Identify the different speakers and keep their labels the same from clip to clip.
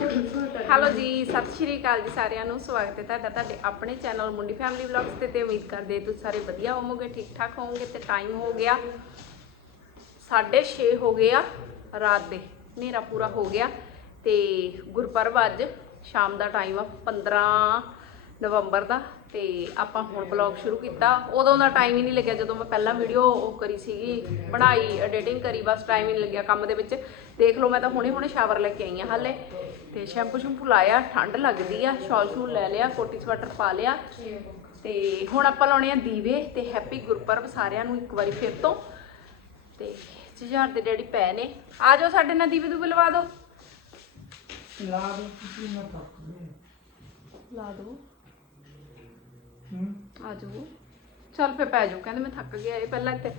Speaker 1: Hello ਜੀ, ਸਤਿ ਸ਼੍ਰੀ ਅਕਾਲ ਜੀ ਸਾਰਿਆਂ ਨੂੰ। ਸਵਾਗਤ ਹੈ ਤੁਹਾਡਾ ਤੁਹਾਡੇ ਆਪਣੇ ਚੈਨਲ ਮੁੰਡੀ ਫੈਮਿਲੀ ਵਲੌਗਸ ਤੇ ਤੇ ਉਮੀਦ ਕਰਦੇ ਤੁਸੀਂ ਸਾਰੇ ਵਧੀਆ ਹੋਵੋਗੇ, ਠੀਕ ਠਾਕ ਹੋਵੋਗੇ ਤੇ ਟਾਈਮ ਹੋ ਗਿਆ। 6:30 ਹੋ ਗਏ ਆ, ਰਾਤ ਦੇ, ਹਨੇਰਾ ਪੂਰਾ ਹੋ ਗਿਆ ਤੇ ਗੁਰਪੁਰਬ ਅੱਜ ਸ਼ਾਮ ਦਾ ਟਾਈਮ ਆ 15 ਨਵੰਬਰ ਦਾ ਤੇ ਆਪਾਂ ਹੁਣ ਬਲੌਗ ਸ਼ੁਰੂ ਕੀਤਾ। ਉਦੋਂ ਦਾ ਟਾਈਮ ਹੀ ਨਹੀਂ ਲੱਗਿਆ, ਜਦੋਂ ਮੈਂ ਪਹਿਲਾਂ ਵੀਡੀਓ ਉਹ ਕਰੀ ਸੀਗੀ, ਬਣਾਈ ਐਡੀਟਿੰਗ ਕਰੀ, ਬਸ ਟਾਈਮ ਹੀ ਨਹੀਂ ਲੱਗਿਆ ਕੰਮ ਦੇ ਵਿੱਚ। ਦੇਖ ਲਓ, ਮੈਂ ਤਾਂ ਹੁਣੇ ਹੁਣੇ ਸ਼ਾਵਰ ਲੈ ਕੇ ਆਈ ਹਾਂ ਹਾਲੇ। ਤੇ ਸ਼ੈਂਪੂ ਸ਼ੈਂਪੂ ਲਾਇਆ ਠੰਡ ਲੱਗਦੀ ਆ ਸ਼ਾਲ ਸ਼ੂਲ ਲੈ ਲਿਆ ਕੋਟੀ ਸਵੈਟਰ ਪਾ ਲਿਆ। ਤੇ ਹੁਣ ਆਪਾਂ ਲਾਉਣੇ ਆ ਦੀਵੇ ਤੇ ਹੈਪੀ ਗੁਰਪੁਰਬ ਸਾਰਿਆਂ ਨੂੰ ਇੱਕ ਵਾਰੀ ਫਿਰ ਤੋਂ। ਤੇ ਜੁਝਾਰ ਦੇ ਡੈਡੀ ਪੈ ਨੇ। ਆ ਜਾਓ ਸਾਡੇ ਨਾਲ ਦੀਵੇ ਦੂਵੇ ਲਵਾ ਦਿਓ
Speaker 2: ਲਾ ਦੋ ਤੁਸੀਂ ਨਾ ਤੱਕ
Speaker 1: ਲਾ ਦਿਓ
Speaker 2: ਹੂੰ?
Speaker 1: ਆ ਜਾਓ। ਚੱਲ ਫੇ ਪੈ ਜਾਓ ਕਹਿੰਦੇ ਮੈਂ ਥੱਕ ਗਿਆ ਇਹ ਪਹਿਲਾਂ ਇੱਥੇ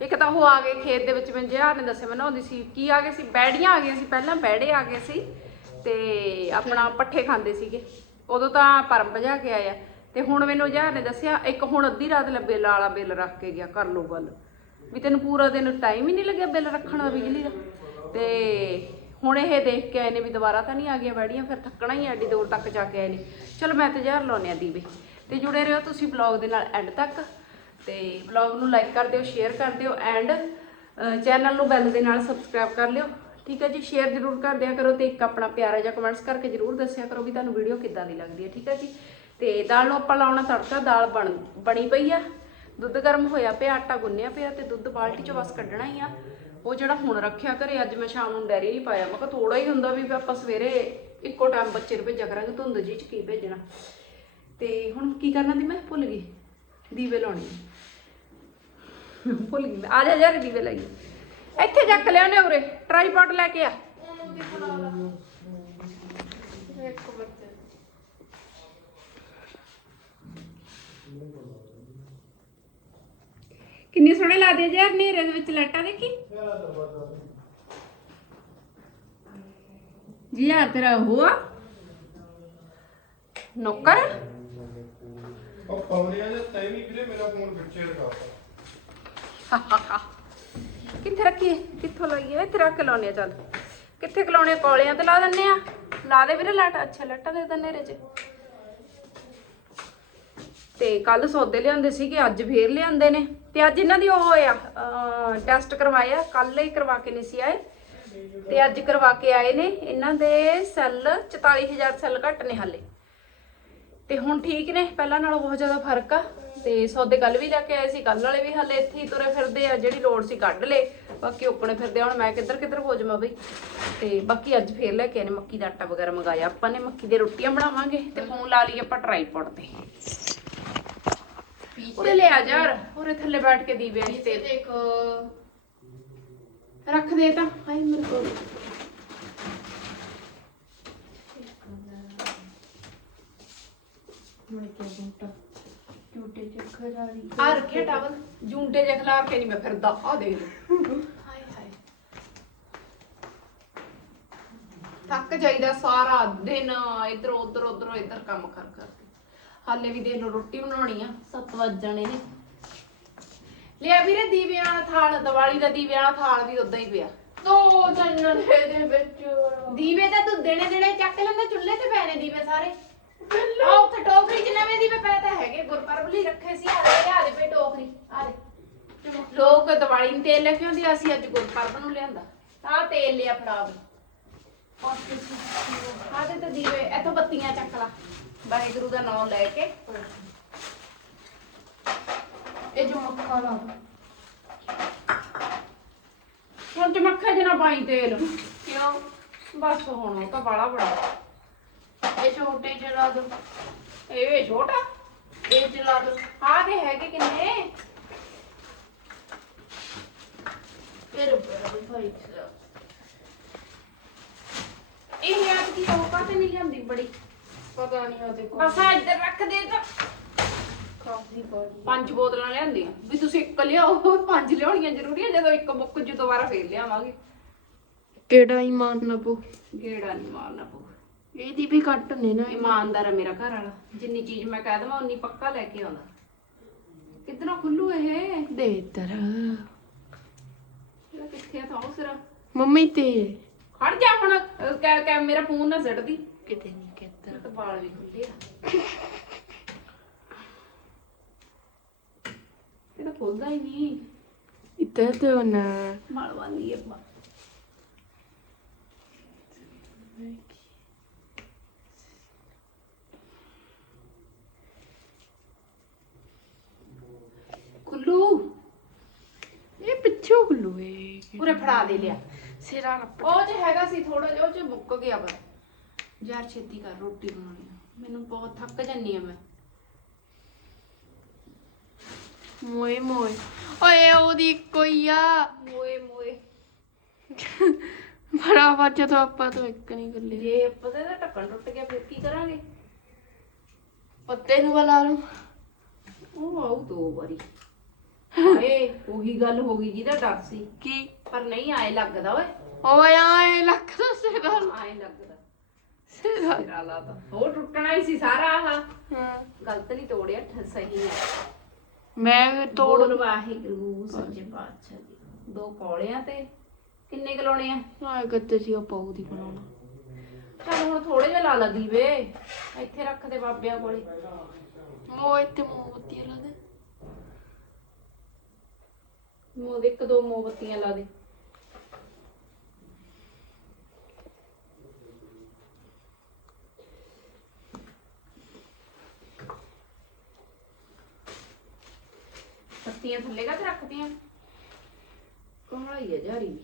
Speaker 1: ਇੱਕ ਤਾਂ ਉਹ ਆ ਗਏ ਖੇਤ ਦੇ ਵਿੱਚ ਮੈਂ ਜਿਹਾ ਨੇ ਦੱਸਿਆ ਮੈਂ ਨਹਾਉਂਦੀ ਸੀ। ਕੀ ਆ ਗਏ ਸੀ? ਬੈੜੀਆਂ ਆ ਗਈਆਂ ਸੀ ਪਹਿਲਾਂ ਬੈੜੇ ਆ ਗਏ ਸੀ। ਤੇ ਆਪਣਾ ਪੱਠੇ ਖਾਂਦੇ ਸੀਗੇ। ਉਦੋਂ ਤਾਂ ਪਰਮ ਭਜਾ ਕੇ ਆਇਆ। ਤੇ ਹੁਣ ਮੈਨੂੰ ਜਿਹਾ ਨੇ ਦੱਸਿਆ ਇੱਕ ਹੁਣ ਅੱਧੀ ਰਾਤ ਲੱਭੇ ਲਾਲਾ ਬਿੱਲ ਰੱਖ ਕੇ ਗਿਆ ਕਰ ਲੋ ਗੱਲ। ਵੀ ਤੈਨੂੰ ਪੂਰਾ ਦਿਨ ਟਾਈਮ ਹੀ ਨਹੀਂ ਲੱਗਿਆ ਬਿੱਲ ਰੱਖਣ ਦਾ ਬਿਜਲੀ ਦਾ? ਤੇ ਹੁਣ ਇਹ ਦੇਖ ਕੇ ਆਏ ਨੇ ਵੀ ਦੁਬਾਰਾ ਤਾਂ ਨਹੀਂ ਆ ਗਿਆ ਬੈੜੀਆਂ ਫਿਰ ਥੱਕਣਾ ਹੀ ਆ, ਐਡੀ ਦੂਰ ਤੱਕ ਜਾ ਕੇ ਆਏ ਨੇ। ਚਲੋ ਮੈਂ ਤੇ ਜ਼ਹਿਰ ਲਾਉਣੇ ਆ ਦੀਵੇ। ਤੇ ਜੁੜੇ ਰਹੋ ਤੁਸੀਂ ਬਲੌਗ ਦੇ ਨਾਲ ਐਂਡ ਤੱਕ। ਤੇ ਬਲੌਗ ਨੂੰ ਲਾਈਕ ਕਰ ਦਿਓ ਸ਼ੇਅਰ ਕਰ ਦਿਓ ਐਂਡ ਚੈਨਲ ਨੂੰ ਬੈਲ ਦੇ ਨਾਲ ਸਬਸਕ੍ਰਾਈਬ ਕਰ ਲਿਓ। ਠੀਕ ਹੈ ਜੀ ਸ਼ੇਅਰ ਜ਼ਰੂਰ ਕਰ ਦਿਆ ਕਰੋ ਤੇ ਇੱਕ ਆਪਣਾ ਪਿਆਰਾ ਜਿਹਾ ਕਮੈਂਟਸ ਕਰਕੇ ਜ਼ਰੂਰ ਦੱਸਿਆ ਕਰੋ ਵੀ ਤੁਹਾਨੂੰ ਵੀਡੀਓ ਕਿੱਦਾਂ ਦੀ ਲੱਗਦੀ ਹੈ, ਠੀਕ ਹੈ ਜੀ। ਤੇ ਦਾਲ ਨੂੰ ਆਪਾਂ ਲਾਉਣਾ ਤੜਕਾ, ਦਾਲ ਬਣ, ਬਣੀ ਪਈ ਆ। ਦੁੱਧ ਗਰਮ ਹੋਇਆ ਪਿਆ, ਆਟਾ ਗੁੰਨਿਆ ਪਿਆ ਤੇ ਦੁੱਧ ਬਾਲਟੀ ਚੋਂ ਬਸ ਕੱਢਣਾ ਹੀ ਆ। ਉਹ ਜਿਹੜਾ ਹੁਣ ਰੱਖਿਆ ਘਰੇ, ਅੱਜ ਮੈਂ ਸ਼ਾਮ ਨੂੰ ਡੈਰੀ ਨਹੀਂ ਪਾਇਆ। ਮੈਂ ਕਿਹਾ ਥੋੜਾ ਹੀ ਹੁੰਦਾ ਵੀ ਆਪਾਂ ਸਵੇਰੇ ਇੱਕੋ ਟਾਈਮ ਬੱਚੇ ਨੂੰ ਭੇਜਿਆ ਕਰਾਂਗੇ, ਧੁੰਦ ਜੀ ਚ ਕੀ ਭੇਜਣਾ। ਤੇ ਹੁਣ ਕੀ ਕਰਨਾ ਦੀ ਮੈਂ ਭੁੱਲ ਗਈ? ਦੀਵੇ ਲਾਉਣੇ ਭੁੱਲ ਗਈ ਮੈਂ। ਆ ਜਾ ਯਾਰ ਦੀਵੇ ਲਾਈ ਇੱਥੇ ਚੱਕ ਲਿਆਉਣੇ ਉਰੇ ਟ੍ਰਾਈਪੋਡ ਲੈ ਕੇ ਆ। ਕਿੰਨੇ ਸੋਹਣੇ ਲੱਗਦੇ ਯਾਰ ਹਨੇਰੇ ਦੇ ਵਿੱਚ ਲਾਈਟਾਂ ਦੇਖੀ? ਜੀ ਯਾਰ ਤੇਰਾ ਹੁਆ ਨੌਕਰ?
Speaker 3: ਉਹ ਪਵਰਿਆ ਜਾਂ ਤੈ ਵੀ ਵੀਰੇ ਮੇਰਾ ਫੋਨ ਵਿੱਚੇ ਰਖਾਤਾ
Speaker 1: ਕਿੱਥੇ ਰੱਖੀਏ ਕਿੱਥੋਂ ਲਾਈਏ ਇੱਥੇ ਰੱਖ ਕੇ ਲਾਉਣੇ ਆ ਚੱਲ। ਕਿੱਥੇ ਕਲਾਉਣੇ ਕੋਲਿਆਂ ਤੇ ਲਾ ਦਿੰਨੇ ਆ। ਲਾ ਦੇ ਵੀਰੇ ਲਾਟ। ਅੱਛਾ, ਲੱਟਾਂ ਦੇ ਦਿੰਨੇ ਰੇ ਚ। ਤੇ ਕੱਲ ਸੌਦੇ ਲਿਆਂਦੇ ਸੀਗੇ, ਅੱਜ ਫੇਰ ਲਿਆਂਦੇ ਨੇ। ਤੇ ਅੱਜ ਇਹਨਾਂ ਦੀ ਉਹ ਹੋਇਆ ਟੈਸਟ ਕਰਵਾਇਆ। ਕੱਲ ਹੀ ਕਰਵਾ ਕੇ ਨਹੀਂ ਸੀ ਆਏ। ਤੇ ਅੱਜ ਕਰਵਾ ਕੇ ਆਏ ਨੇ। ਇਹਨਾਂ ਦੇ ਸੈੱਲ 44000 ਸੈੱਲ ਘੱਟ ਨੇ ਹਾਲੇ। ਤੇ ਹੁਣ ਠੀਕ ਨੇ। ਪਹਿਲਾਂ ਨਾਲੋਂ ਬਹੁਤ ਜ਼ਿਆਦਾ ਫ਼ਰਕ ਆ। ਤੇ ਸੌਦੇ ਕੱਲ ਵੀ ਲੈ ਕੇ ਆਏ ਸੀ ਕੱਲ ਵਾਲੇ ਵੀ ਹਾਲੇ ਇੱਥੇ ਹੀ ਤੁਰੇ ਫਿਰਦੇ ਆ ਜਿਹੜੀ ਲੋੜ ਸੀ ਕੱਢ ਲੇ ਬਾਕੀ ਓਕਣੇ ਫਿਰਦੇ ਆ। ਹੁਣ ਮੈਂ ਕਿੱਧਰ ਕਿੱਧਰ ਹੋ ਜਾਵਾਂ ਬਈ? ਤੇ ਬਾਕੀ ਅੱਜ ਫੇਰ ਲੈ ਕੇ ਆਏ ਨੇ ਮੱਕੀ ਦਾ ਆਟਾ ਵਗੈਰਾ ਮੰਗਾਇਆ। ਆਪਾਂ ਨੇ ਮੱਕੀ ਦੀਆਂ ਰੋਟੀਆਂ ਬਣਾਵਾਂਗੇ ਤੇ ਫੋਨ ਲਾ ਲਈਏ ਆਪਾਂ ਟਰਾਈਪੋਡ ਤੇ। ਉਰੇ ਲੈ ਆ ਯਾਰ ਉਰੇ ਥੱਲੇ ਬੈਠ ਕੇ ਦੀਵੇ ਨਹੀਂ ਤੇ।
Speaker 4: ਦੇਖ
Speaker 1: ਰੱਖ ਦੇ ਤਾਂ। ਹਾਏ ਮੇਰੇ ਕੋਲ।
Speaker 4: ਮੈਂ ਕਿਹਾ ਬੂਟਾ। ਝੂਟੇ ਚ ਖਰਾਰੀ
Speaker 1: ਆ ਰੱਖਿਆ ਟਾਵਲ ਜੂੰਟੇ ਜਿਹਾ ਖਿਲਾਰ ਕੇ ਨਹੀਂ ਮੈਂ ਫਿਰਦਾ ਆ ਦੇਖ
Speaker 4: ਹਾਏ ਹਾਏ।
Speaker 1: ਥੱਕ ਜਾਈਦਾ ਸਾਰਾ ਦਿਨ ਇਧਰ ਉਧਰ ਉਧਰ ਇਧਰ ਕੰਮ ਕਰ ਕਰ ਕੇ। ਹਾਲੇ ਵੀ ਦੇਖ ਲਓ ਰੋਟੀ ਬਣਾਉਣੀ ਆ। 7 ਵਜ ਜਾਣੇ ਨੇ। ਲਿਆ ਵੀਰੇ ਦੀਵਿਆਂ ਵਾਲਾ ਥਾਲ ਦੀਵਾਲੀ ਦਾ ਦੀਵਿਆਂ ਵਾਲਾ ਥਾਲ ਵੀ ਉਦਾਂ ਹੀ ਪਿਆ।
Speaker 4: ਦੋ ਚੰਨਣ ਦੇ ਵਿੱਚ।
Speaker 1: ਦੀਵੇ ਤਾਂ ਤੂੰ ਦੇਣੇ ਦੇਣੇ ਚੱਕ ਲੈਂਦਾ ਚੁੱਲ੍ਹੇ ਤੇ ਨੇ ਦੀਵੇ ਸਾਰੇ। ਆ ਉੱਥੇ ਟੋਕਰੀ 'ਚ ਨਵੇਂ ਦੀਵੇ ਪਏ ਤਾਂ ਹੈਗੇ ਗੁਰਪਰਬ ਲਈ ਰੱਖੇ ਸੀ ਆ ਦੇ ਆ ਦੇ ਪੇ ਟੋਕਰੀ ਆ ਦੇ ਲੋਕ ਦੀਵਾਲੀ ਨੂੰ ਤੇਲ ਲੈ ਕੇ ਆਉਂਦੇ ਆ, ਅਸੀਂ ਅੱਜ ਗੁਰਪਰਬ ਨੂੰ ਲਿਆਂਦਾ। ਆ ਤੇਲ ਲਿਆ ਫੜਾ ਵੀ ਆ ਦੇ ਤੇ ਦੀਵੇ ਇੱਥੋਂ ਬੱਤੀਆਂ ਚੱਕ ਲਾ। ਵਾਹਿਗੁਰੂ ਦਾ ਨਾਮ ਲੈ ਕੇ।
Speaker 4: ਇਹ ਜੋ ਮੱਖਾ ਲਾ
Speaker 1: ਹੁਣ ਚਮੱਖੇ ਜਨਾ ਪਾਈ ਤੇਲ।
Speaker 4: ਕਿਉਂ?
Speaker 1: ਬਸ ਹੁਣ ਉਹ ਤਾਂ ਬਾਲਾ ਬੜਾ।
Speaker 4: ਇਹ ਛੋਟੇ ਚ ਲਾ ਦੋ।
Speaker 1: ਇਹ ਵੇ ਛੋਟਾ?
Speaker 4: ਇਹ ਚ ਲਾ ਦੋ।
Speaker 1: ਆ ਦੇ ਹੈਗੇ ਕਿੰਨੇ?
Speaker 4: ਫਿਰ ਉੱਪਰ ਵੀ ਭਾਈ
Speaker 1: ਇਹ ਯਾਦ ਕੀ ਉਹ ਕਾਤੇ ਨਹੀਂ ਲਿਆਂਦੀ ਬੜੀ?
Speaker 4: ਪਤਾ ਨਹੀਂ ਉਹਦੇ ਕੋਲ
Speaker 1: ਬਸ ਆ ਇੱਧਰ ਰੱਖ ਦੇ ਤਾਂ।
Speaker 4: ਕਾਫੀ ਬੜੀ
Speaker 1: ਪੰਜ ਬੋਤਲਾਂ ਲਿਆਂਦੀਆਂ। ਵੀ ਤੁਸੀਂ ਇੱਕ ਲਿਆਓ ਪੰਜ ਲਿਆਉਣੀਆਂ ਜ਼ਰੂਰੀ ਹੈ ਜਦੋਂ ਇੱਕ ਮੁੱਕ ਜੂ ਦੁਬਾਰਾ ਫੇਰ ਲਿਆਵਾਂਗੇ।
Speaker 4: ਕਿਹੜਾ ਇਮਾਨ ਨਾ ਪੋ
Speaker 1: ਗੇੜਾ ਨਹੀਂ ਮਾਰਨਾ ਪਊ।
Speaker 4: ਇਹਦੀ ਵੀ ਘੱਟ ਨੇ ਨਾ
Speaker 1: ਇਮਾਨਦਾਰ ਹੈ ਮੇਰਾ ਘਰ ਵਾਲਾ। ਜਿੰਨੀ ਚੀਜ਼ ਮੈਂ ਕਹਿ ਦਵਾਂ ਉਨੀ ਪੱਕਾ ਲੈ ਕੇ ਆਉਂਦਾ। ਕਿੱਧਰੋਂ ਖੁੱਲੂ ਇਹ?
Speaker 4: ਦੇ ਇੱਧਰ।
Speaker 1: ਇਹਦਾ ਕਿੱਥੇ ਆ? ਥਾਉ ਸਿਰਾ
Speaker 4: ਮੰਮੀ ਤੇ
Speaker 1: ਹਟ ਜਾ ਹੁਣ। ਅਹ ਕਹਿ ਕਹਿ ਮੇਰਾ ਫੋਨ ਨਾ ਸਿੱਟਦੀ।
Speaker 4: ਕਿਤੇ ਨਹੀਂ ਕਹਿੰਦਾ
Speaker 1: ਤੇ ਵਾਲ ਵੀ ਖੁੱਲੇ ਆ। ਇਹ ਤਾਂ ਖੁੱਲਦਾ ਹੀ ਨਹੀਂ।
Speaker 4: ਇੱਧਰ ਤੇ ਨਾ
Speaker 1: ਮਲਵਾਨੀ ਅੱਬਾ ਕੁੱਲੂ
Speaker 4: ਇਹ ਪਿੱਛੋਂ ਖੁੱਲੂਏ
Speaker 1: ਪੂਰੇ ਫੜਾ ਦੇ ਲਿਆ।
Speaker 4: ਸਿਰਾ ਲੱਪ
Speaker 1: ਉਹ ਚ ਹੈਗਾ ਸੀ ਥੋੜਾ ਜਿਹਾ ਉਹ ਚ ਮੁੱਕ ਗਿਆ ਵਾ। ਯਾਰ ਛੇਤੀ ਕਰ ਰੋਟੀ ਬਣਾਉਣੀ ਆ। ਮੈਨੂੰ ਬਹੁਤ ਥੱਕ ਜੰਨੀ ਆ ਮੈਂ।
Speaker 4: ਮੋਏ ਮੋਏ। ਓਏ ਉਹਦੀ ਕੋਈ ਆ।
Speaker 1: ਮੋਏ ਮੋਏ।
Speaker 4: ਬੜਾ ਵਾਜਾ ਤਾਂ ਆਪਾਂ ਤੋਂ ਇੱਕ ਨਹੀਂ ਗੱਲੇ।
Speaker 1: ਜੇ ਪਤਾ ਦਾ ਢੱਕਣ ਟੁੱਟ ਗਿਆ ਫਿਰ ਕੀ ਕਰਾਂਗੇ?
Speaker 4: ਪੱਤੇ ਨੂੰ ਬੁਲਾ ਲਓ।
Speaker 1: ਉਹ ਆਉ ਦੋ ਵਾਰੀ। ਹਾਏ ਉਹੀ ਗੱਲ ਹੋ ਗਈ ਜਿਹਦਾ ਡਰ ਸੀ।
Speaker 4: ਕੀ?
Speaker 1: ਪਰ ਨਹੀਂ ਆਏ ਲੱਗਦਾ ਓਏ।
Speaker 4: ਓਏ ਆਏ ਲੱਖ ਸਿਰਾ
Speaker 1: ਆਏ ਲੱਗਦਾ।
Speaker 4: ਸਿਰਾ
Speaker 1: ਸਿਰਾ ਉਹ ਟੁੱਟਣਾ ਹੀ ਸੀ ਸਾਰਾ ਆਹ।
Speaker 4: ਹਾਂ।
Speaker 1: ਗਲਤ ਨਹੀਂ ਤੋੜਿਆ ਠ- ਸਹੀ ਹੈ।
Speaker 4: ਮੈਂ ਤੋੜ
Speaker 1: ਤੋੜ ਵਾਹਿਗੁਰੂ ਸੱਚੇ ਪਾਤਸ਼ਾਹ ਜੀ ਦੋ ਕੌਲਿਆਂ ਤੇ। ਕਿੰਨੇ ਕਲਾਉਣੇ ਆ?
Speaker 4: ਆਏ ਗੱਤੇ ਸੀ ਉਹ ਪਾਉ ਦੀ ਬਣਾਉਣਾ
Speaker 1: ਚੱਲ ਹੁਣ ਥੋੜੇ ਜਿਹਾ ਲਾ ਲਾ ਦੀਵੇ ਇੱਥੇ ਰੱਖ ਦੇ ਬਾਬਿਆਂ ਕੋਲੇ।
Speaker 4: ਤੇ ਮੋਤੀ ਲਾ ਦੇ।
Speaker 1: ਮੋ ਦੇ ਇੱਕ ਦੋ ਮੋਮਬੱਤੀਆਂ ਲਾ ਦੇ। ਪੱਤੀਆਂ ਥੱਲੇ ਕਾ ਰੱਖਦੀਆਂ ਕਮਲਾ ਹੀ ਜਾਰੀ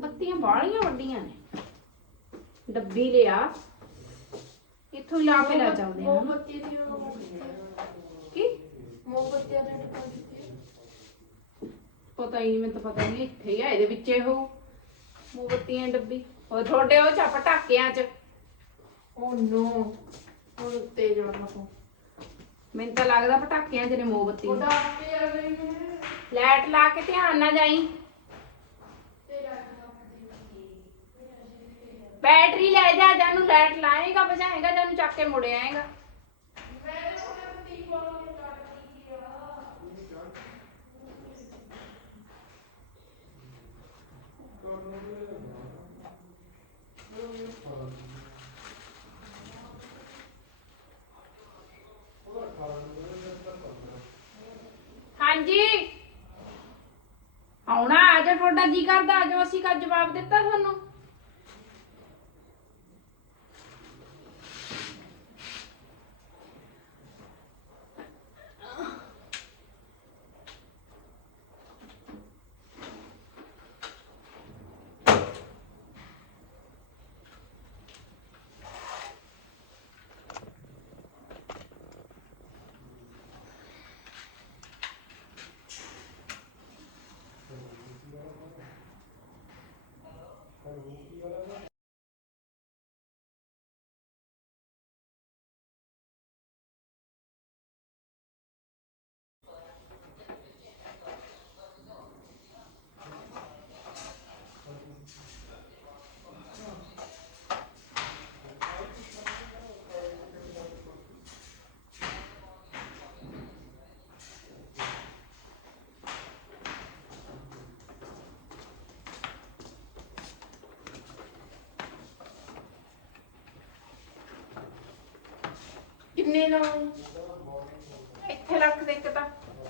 Speaker 1: ਬੱਤੀਆਂ ਬਾਹਲੀਆਂ ਵੱਡੀਆਂ ਨੇ। ਡੱਬੀ ਲਿਆ। ਇੱਥੋਂ ਹੀ ਲਾ ਕੇ ਲੈ ਚੱਲਦੇ ਹਾਂ
Speaker 4: ਮੋਮਬੱਤੀ ਦੀ
Speaker 1: ਕੀ?
Speaker 4: ਮੋਮਬੱਤੀ ਦੇ ਡੱਬਾ ਦਿੱਤੇ
Speaker 1: ਪਤਾ ਹੀ ਨਹੀਂ ਮੈਨੂੰ ਤਾਂ ਪਤਾ ਨਹੀਂ ਇੱਥੇ ਹੀ ਆ ਇਹਦੇ ਵਿੱਚ ਇਹੋ ਮੋਮਬੱਤੀਆਂ ਦੀ ਡੱਬੀ। ਉਹ ਤੁਹਾਡੇ ਉਹ ਚਾ ਪਟਾਕਿਆਂ ਚ।
Speaker 4: ਓ ਨੋ ਉਹ ਉੱਤੇ ਜਾਣਾ ਕੋ
Speaker 1: ਮੈਨੂੰ ਤਾਂ ਲੱਗਦਾ ਪਟਾਕਿਆਂ ਚ ਨੇ ਮੋਮਬੱਤੀ।
Speaker 4: ਉਹਦਾ ਆਪੇ ਆ ਗਈ ਨੇ।
Speaker 1: ਲਾਈਟ ਲਾ ਕੇ ਧਿਆਨ ਨਾਲ ਜਾਈ। ਬੈਟਰੀ ਲੈ ਜਾ, ਜਾਨੂੰ ਲਾਈਟ ਲਾਏਗਾ ਬਜਾਏਗਾ ਜਾਨੂੰ ਚੱਕ ਕੇ ਮੁੜ ਆਏਗਾ। ਹਾਂਜੀ। ਆਉਣਾ ਆ ਜਾ, ਤੁਹਾਡਾ ਜੀ ਕਰਦਾ, ਆ ਜਾਓ, ਅਸੀਂ ਕੱਲ ਜਵਾਬ ਦਿੱਤਾ ਤੁਹਾਨੂੰ?
Speaker 4: ਕਿੰਨੇ ਨਾ
Speaker 1: ਇੱਥੇ ਰੱਖ ਦੇ ਇੱਕ ਤਾਂ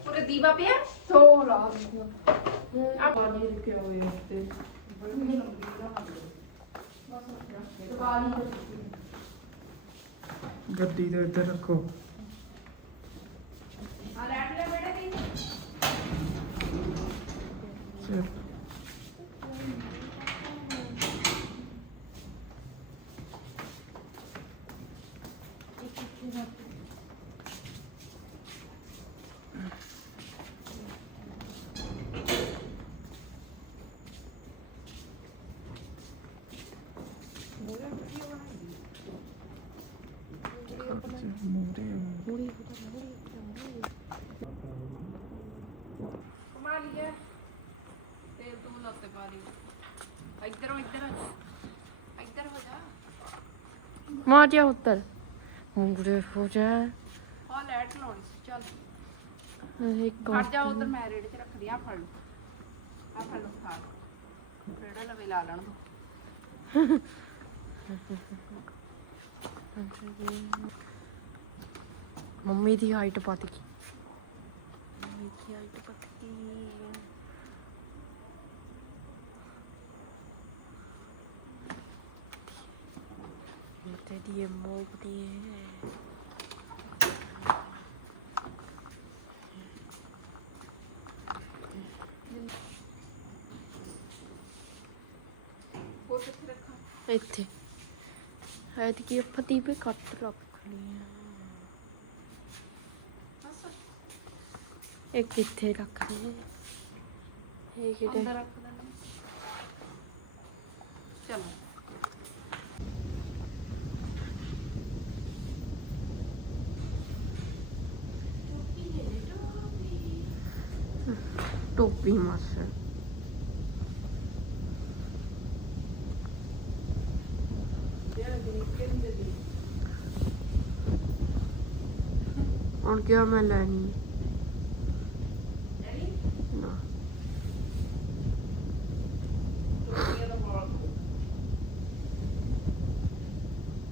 Speaker 1: ਪੂਰੇ ਦੀਵਾ ਪਿਆ
Speaker 4: ਸੋ ਲਾ
Speaker 1: ਆ
Speaker 2: ਪਾਣੀ ਰੱਖਿਆ ਹੋਇਆ ਤੇ ਗੱਡੀ ਦੇ ਉੱਤੇ ਰੱਖੋ
Speaker 1: ਆ ਲੈਟ ਲੈ ਬੇਟੇ ਦੀ
Speaker 2: ਸਿਰ ਮੂਰੇ
Speaker 1: ਕਮਾ ਲਿਆ ਤੇਲ ਤੂੰ ਲੱਤੇ ਪਾ ਦੀ ਇੱਧਰੋਂ ਇੱਧਰ ਆ ਜਾ ਇੱਧਰ ਹੋ ਜਾ
Speaker 4: ਮਾਂ ਜਾ ਉੱਤਰ। ਮੁੰਡੇ ਹੋ ਜਾ
Speaker 1: ਆ ਲੈਟ ਲਾਉਣੀ ਸੀ ਚੱਲ
Speaker 4: ਇੱਕ
Speaker 1: ਖੜ ਜਾ ਉਧਰ ਮੈਂ ਰੇੜੇ 'ਚ ਰੱਖਦੀ ਆ ਫੜ ਲਓ। ਆ ਫੜ ਲਓ ਲਓ। ਰੇੜਾ ਲਵੇ ਲਾ ਲੈਣ ਦੋ।
Speaker 4: ਮੰਮੀ ਦੀ ਹਾਈਟ ਪਤ ਗਈ ਮੰਮੀ ਦੀ ਹਾਈਟ ਪਤ ਗਈ ਮਤੇ ਦੀ ਮੋਗ ਦੀ ਹੈ ਇੱਥੇ। ਐਤਕੀ ਫਤੀ ਪੇ ਕੱਟ ਰੱਖ ਲਈ ਇਹ ਕਿੱਥੇ ਰੱਖ ਲਈ ਇਹ ਕਿਤੇ
Speaker 1: ਅੰਦਰ ਰੱਖ ਦੇਣਾ ਚਲੋ
Speaker 4: ਟੋਪੀ ਮਾਸਟਰ ਹੁਣ ਕਿਹਾ ਮੈਂ ਲੈਣੀ ਹੈ।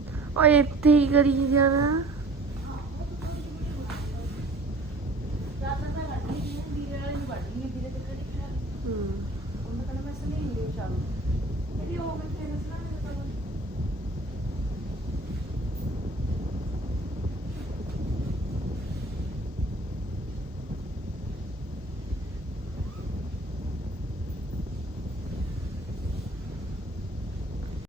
Speaker 4: ਨਾ ਓਏ ਇੱਥੇ ਹੀ ਕਰੀ ਜਾਣਾ।